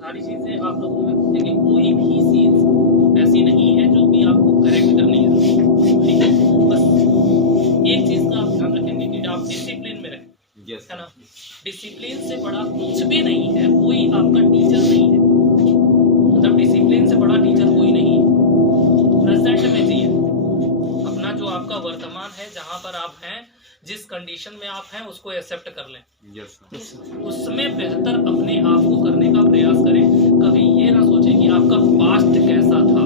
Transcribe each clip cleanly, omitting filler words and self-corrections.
सारी चीजें आप लोगों में देखिए, कोई भी चीज ऐसी नहीं है जो कि आपको करेक्ट करनी है, ठीक है। बस एक चीज का आप ध्यान रखेंगे कि आप डिसिप्लिन में रहें, है ना। डिसिप्लिन से बड़ा कुछ भी नहीं है, कोई आपका टीचर नहीं है, मतलब डिसिप्लिन से बड़ा टीचर कोई नहीं है। प्रेजेंट में जिए, अपना जो आपका वर्तमान है, जहां पर आप हैं, जिस कंडीशन में आप हैं, उसको एक्सेप्ट कर लें। उसमें बेहतर अपने आप को करने का प्रयास करें। कभी ये ना सोचें कि आपका पास्ट कैसा था,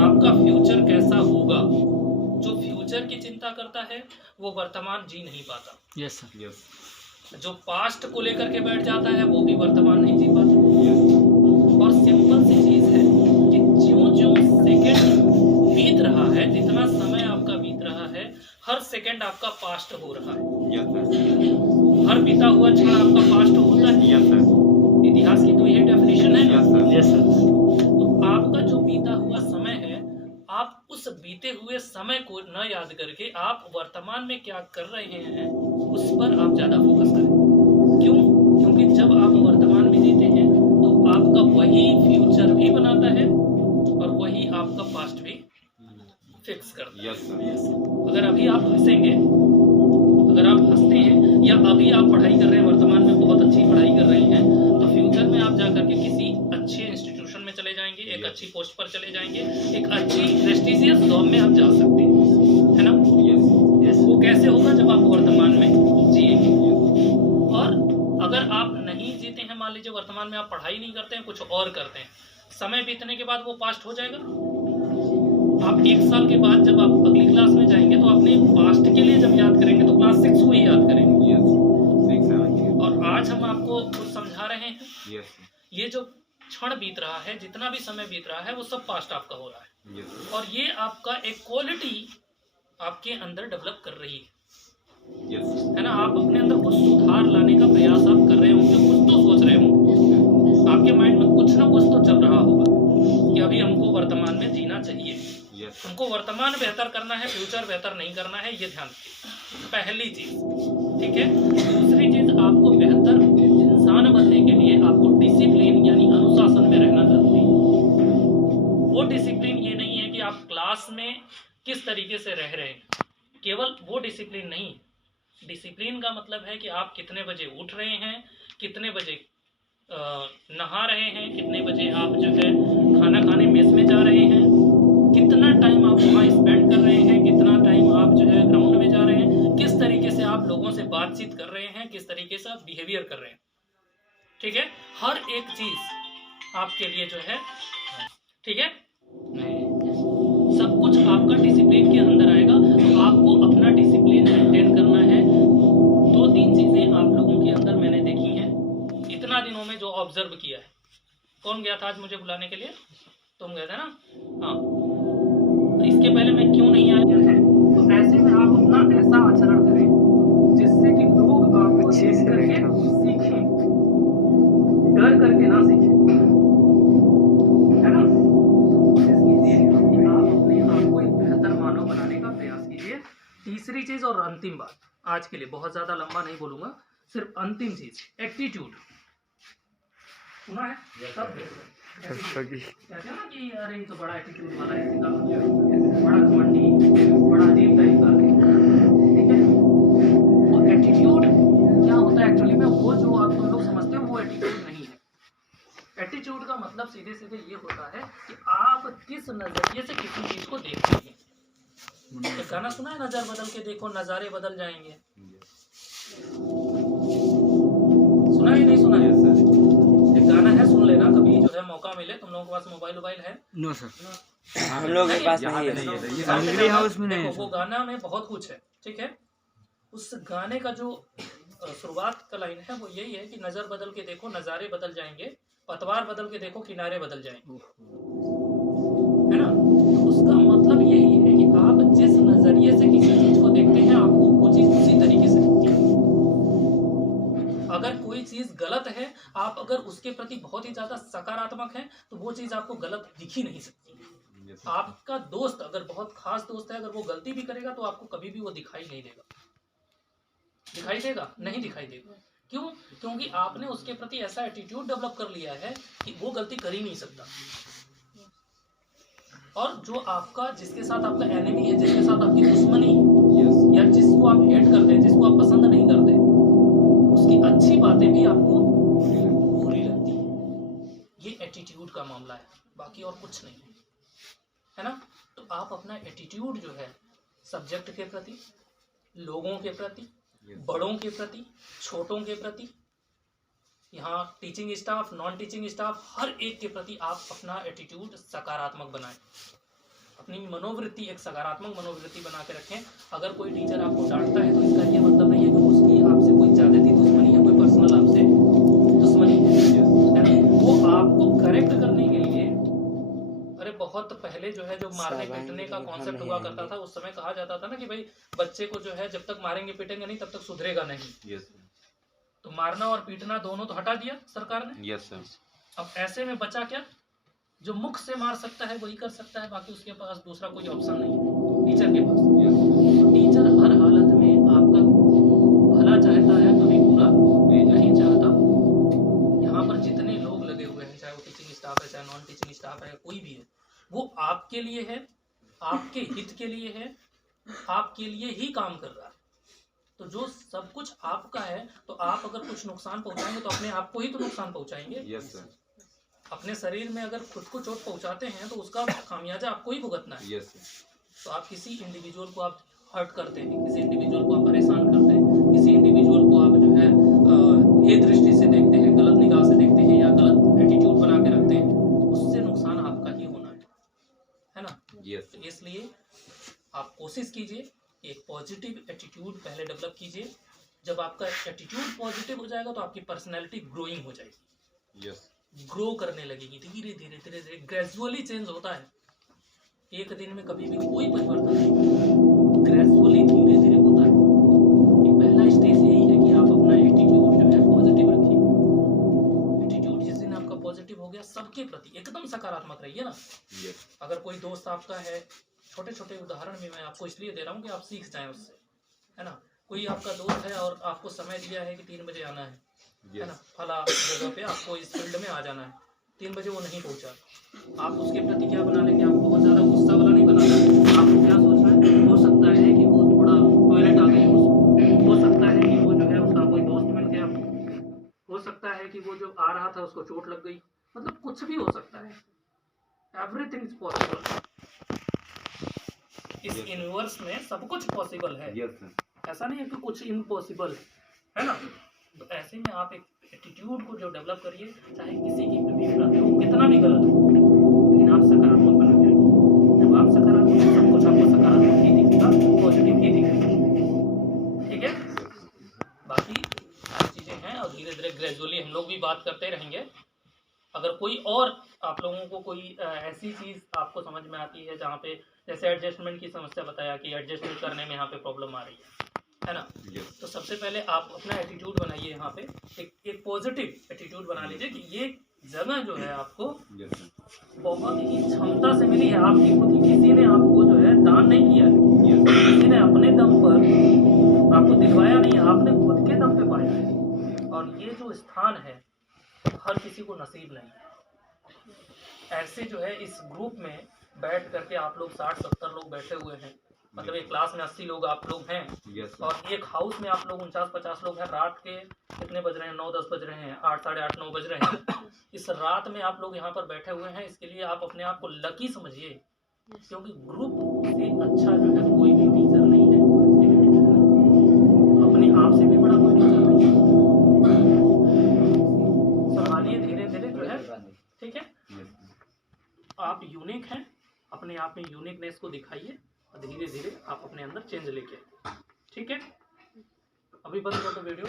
आपका फ्यूचर कैसा होगा। जो फ्यूचर की चिंता करता है वो वर्तमान जी नहीं पाता। Yes sir. जो पास्ट को लेकर के बैठ जाता है वो भी वर्तमान नहीं जी पाता। और सिंपल सी चीज है कि ज्यों-ज्यों सेकंड बीत रहा है, जितना समय आपका बीत रहा है, हर सेकंड आपका पास्ट हो रहा है। हर बीता हुआ क्षण आपका पास्ट होता है। इतिहास की तो ये डेफिनेशन है ना। Yes sir. तो आपका जो बीता हुआ समय है, आप उस बीते हुए समय को न याद करके आप वर्तमान में क्या कर रहे हैं, उस पर आप ज्यादा फोकस करें। क्यों? क्योंकि जब आप वर्तमान में जीते हैं तो आपका वही फ्यूचर भी बनाता है और वही आपका पास्ट भी फिक्स करता है। अगर अभी आप हंसेंगे, अगर आप हंसते हैं, या अभी आप पढ़ाई कर रहे हैं, वर्तमान में बहुत अच्छी पढ़ाई कर रहे हैं, तो फ्यूचर में आप जाकर के किसी अच्छे इंस्टीट्यूशन में चले जाएंगे, एक अच्छी पोस्ट पर चले जाएंगे, एक अच्छी प्रेस्टिजियस जॉब में आप जा सकते हैं, है ना। वो कैसे होगा? जब आप वर्तमान में जिएंगे। और अगर आप नहीं जीते हैं, मान लीजिए वर्तमान में आप पढ़ाई नहीं करते हैं, कुछ और करते हैं, समय बीतने के बाद वो पास्ट हो जाएगा। आप 1 साल के बाद जब आप अगली क्लास में जाएंगे तो अपने पास्ट के लिए जब याद करेंगे तो क्लास 6 को ही याद करेंगे। और आज हम आपको कुछ समझा रहे हैं। ये जो क्षण बीत रहा है, जितना भी समय बीत रहा है, वो सब पास्ट आपका हो रहा है। और ये आपका एक क्वालिटी आपके अंदर डेवलप कर रही है ना। आप अपने अंदर कुछ सुधार लाने का प्रयास आप कर रहे होंगे, कुछ तो सोच रहे होंगे, आपके माइंड में कुछ ना कुछ तो चल रहा होगा कि अभी हमको वर्तमान में जीना चाहिए, हमको वर्तमान बेहतर करना है, फ्यूचर बेहतर नहीं करना है। ये ध्यान रखिए, पहली चीज, ठीक है। दूसरी चीज, आपको बेहतर इंसान बनने के लिए आपको डिसिप्लिन यानी अनुशासन में रहना जरूरी है। वो डिसिप्लिन ये नहीं है कि आप क्लास में किस तरीके से रह रहे हैं, केवल वो डिसिप्लिन नहीं। डिसिप्लिन का मतलब है कि आप कितने बजे उठ रहे हैं, कितने बजे नहा रहे हैं, कितने बजे आप जो है खाना खाने मेस में जा रहे हैं, कितना टाइम आप वहाँ स्पेंड कर रहे हैं, कितना टाइम आप जो है ग्राउंड में जा रहे हैं, किस तरीके से आप लोगों से बातचीत कर रहे हैं, किस तरीके से आप बिहेवियर कर रहे हैं, ठीक है। हर एक चीज आपके लिए जो है, ठीक है, सब कुछ आपका डिसिप्लिन के अंदर आएगा। तो आपको अपना डिसिप्लिन मेंटेन करना है। 2-3 चीजें आप लोगों के अंदर मैंने देखी हैं इतना दिनों में, जो ऑब्जर्व किया है। कौन गया था आज मुझे बुलाने के लिए? तुम गए थे ना। हाँ, इसके पहले मैं क्यों नहीं आया है, तो ऐसे में आप अपना ऐसा आचरण करें जिससे कि लोग आपको देख करके सीखें, डर करके ना सीखें, है ना। कोशिश कीजिए कि आप अपने आप को एक बेहतर मानव बनाने का प्रयास कीजिए। तीसरी चीज और अंतिम बात, आज के लिए बहुत ज्यादा लंबा नहीं बोलूंगा, सिर्फ अंतिम चीज, एटीट्यूड। सुना है सब? कहते हैं ना कि अरे ये तो बड़ा एटीट्यूड वाला है, बड़ा घमंडी, बड़ा अजीब टाइप का, ठीक है। वो एटीट्यूड क्या होता है एक्चुअली में, वो जो आप लोग समझते हो वो एटीट्यूड नहीं है। एटीट्यूड का मतलब सीधे सीधे ये होता है कि आप किस नजरिए से किसी चीज को देखते हैं। तो गाना सुना है, नजर बदल के देखो नजारे बदल जाएंगे? सुना है नहीं सुना है? एक गाना है, सुन लेना कभी जो है मौका मिले। तुम लोगों के पास मोबाइल है? नो सर, हम लोग के पास नहीं है। हंगरी हाउस में नहीं है। वो गाना में बहुत कुछ है, ठीक है। उस गाने का जो शुरुआत का लाइन है वो यही है कि नजर बदल के देखो नजारे बदल जाएंगे, पतवार बदल के देखो किनारे बदल जाएंगे, है ना। तो उसका मतलब यही है कि आप जिस नजरिए से किसी चीज को देखते हैं, आपको वो चीज उसी तरीके से दिखती है। अगर कोई चीज गलत है, आप अगर उसके प्रति बहुत ही ज्यादा सकारात्मक हैं, तो वो चीज आपको गलत दिख ही नहीं सकती। आपका दोस्त अगर बहुत खास दोस्त है, अगर वो गलती भी करेगा तो आपको कभी भी वो दिखाई नहीं देगा। दिखाई देगा? नहीं दिखाई देगा। क्यों? क्योंकि आपने उसके प्रति ऐसा एटीट्यूड डेवलप कर लिया है कि वो गलती कर ही नहीं सकता। और जो आपका, जिसके साथ आपका एनिमी है, जिसके साथ आपकी दुश्मनी है, या जिसको आप हेट करते हैं, जिसको आप पसंद नहीं करते, उसकी अच्छी बातें भी आपको बुरी लगती है। ये एटीट्यूड का मामला है, बाकी और कुछ नहीं है ना। तो आप अपना एटीट्यूड जो है सब्जेक्ट के प्रति, लोगों के प्रति, बड़ों के प्रति, छोटों के प्रति, यहाँ teaching staff, non teaching staff, हर एक के प्रति आप अपना एटीट्यूड सकारात्मक बनाएं। अपनी मनोवृत्ति एक सकारात्मक मनोवृत्ति बना के रखें। अगर कोई टीचर आपको डांटता है तो इसका ये मतलब नहीं है कि उसकी आपसे कोई ज्यादती दुश्मनी है, कोई पर्सनल आपसे दुश्मनी है ना। वो आपको करेक्ट करने के लिए, अरे बहुत पहले जो है, जो मारने पीटने का कॉन्सेप्ट हुआ करता था, उस समय कहा जाता था ना कि भाई बच्चे को जो है जब तक मारेंगे पीटेंगे नहीं तब तक सुधरेगा नहीं। तो मारना और पीटना दोनों तो हटा दिया सरकार ने। Yes sir. अब ऐसे में बचा क्या? जो मुख से मार सकता है वही कर सकता है, बाकी उसके पास दूसरा कोई ऑप्शन नहीं है टीचर के पास। तो टीचर हर हालत में आपका भला चाहता है, कभी बुरा नहीं चाहता। यहाँ पर जितने लोग लगे हुए हैं, चाहे वो टीचिंग स्टाफ है, चाहे नॉन टीचिंग स्टाफ है, कोई भी है, वो आपके लिए है, आपके हित के लिए है, आपके लिए ही काम कर रहा है। तो जो सब कुछ आपका है, तो आप अगर कुछ नुकसान पहुंचाएंगे तो अपने आप को ही तो नुकसान पहुंचाएंगे। Yes sir. अपने शरीर में अगर खुद को चोट पहुंचाते हैं तो उसका खामियाजा आपको ही भुगतना है। Yes sir. तो आप किसी इंडिविजुअल को आप हर्ट करते हैं, किसी इंडिविजुअल को आप परेशान करते हैं, किसी इंडिविजुअल को आप जो है हे दृष्टि से देखते हैं, गलत निगाह से देखते हैं, या गलत एटीट्यूड बना के रखते हैं, उससे नुकसान आपका ही होना है ना। यस। तो इसलिए आप कोशिश कीजिए, एक पॉजिटिव एटीट्यूड पहले डेवलप कीजिए। जब आपका एटीट्यूड पॉजिटिव हो जाएगा तो आपकी पर्सनैलिटी ग्रोइंग हो जाएगी। यस। ग्रो करने लगेगी, धीरे धीरे धीरे धीरे ग्रेजुअली चेंज होता है। एक दिन में कभी भी कोई परिवर्तन नहीं, ग्रेजुअली धीरे धीरे होता है। ये पहला स्टेज यही है कि आप अपना एटीट्यूड जो है पॉजिटिव रखिए। एटीट्यूड जिस दिन आपका पॉजिटिव हो गया, सबके प्रति एकदम सकारात्मक रहिए ना। यस। अगर कोई दोस्त आपका है, छोटे छोटे उदाहरण भी मैं आपको इसलिए दे रहा हूँ कि आप सीख जाएं उससे, है ना। कोई आपका दोस्त है और आपको समय दिया है कि 3 बजे आना है ना, फला जगह पे आपको इस फील्ड में आ जाना है, 3 बजे वो नहीं पहुंचा, आप उसके प्रति क्या बना लेंगे? आप बहुत ज़्यादा गुस्सा वाला नहीं बनाना। आपको क्या सोचना है? हो सकता है कि वो थोड़ा टॉयलेट आ गई हो सकता है कि वो जो है उसका कोई दोस्त मिल गया, हो सकता है कि वो जो आ रहा था उसको चोट लग गई, मतलब कुछ भी हो सकता है। Everything is possible. इस यूनिवर्स में सब कुछ पॉसिबल है। Yes sir. ऐसा नहीं है कि कुछ इम्पॉसिबल है ना। तो ऐसे में आप एक एटीट्यूड को जो डेवलप करिए, चाहे किसी की भी प्रति हो, कितना भी गलत हो, लेकिन आप सकारात्मक बना के रखिए। जब आप सकारात्मक, सब कुछ आपको सकारात्मक ही दिखेगा, पॉजिटिव ही दिखेगा। ठीक है, बाकी चीज़ें हैं और धीरे धीरे ग्रेजुअली हम लोग भी बात करते रहेंगे। अगर कोई और आप लोगों को कोई ऐसी चीज़ आपको समझ में आती है जहाँ पे, जैसे एडजस्टमेंट की समस्या बताया कि एडजस्टमेंट करने में यहाँ पे प्रॉब्लम आ रही है ना। तो सबसे पहले आप अपना एटीट्यूड बनाइए, यहाँ पे एक पॉजिटिव एटीट्यूड बना लीजिए कि ये जगह जो है आपको बहुत ही क्षमता से मिली है। आपकी खुद की किसी ने आपको जो है दान नहीं किया है, किसी ने अपने दम पर आपको दिलवाया नहीं है, आपने खुद के दम पे पाया है। और ये जो स्थान है हर किसी को नसीब नहीं है। ऐसे जो है इस ग्रुप में बैठ करके आप लोग 60-70 लोग बैठे हुए हैं, मतलब एक क्लास में 80 लोग आप लोग हैं। और एक हाउस में आप लोग 49-50 लोग हैं। रात के कितने बज रहे हैं? 9-10 बज रहे हैं, 8, साढ़े 8, 9 बज रहे हैं। इस रात में आप लोग यहाँ पर बैठे हुए हैं, इसके लिए आप अपने आप को लकी समझिए, क्योंकि ग्रुप से अच्छा जो है कोई भी टीचर नहीं है। तो अपने आप से भी बड़ा कोई टीचर नहीं है। संभालिए धीरे धीरे जो है, ठीक है। आप यूनिक हैं, अपने आप में यूनिकनेस को दिखाइए और धीरे धीरे आप अपने अंदर चेंज लेके, ठीक है। अभी बंद कर दो वीडियो।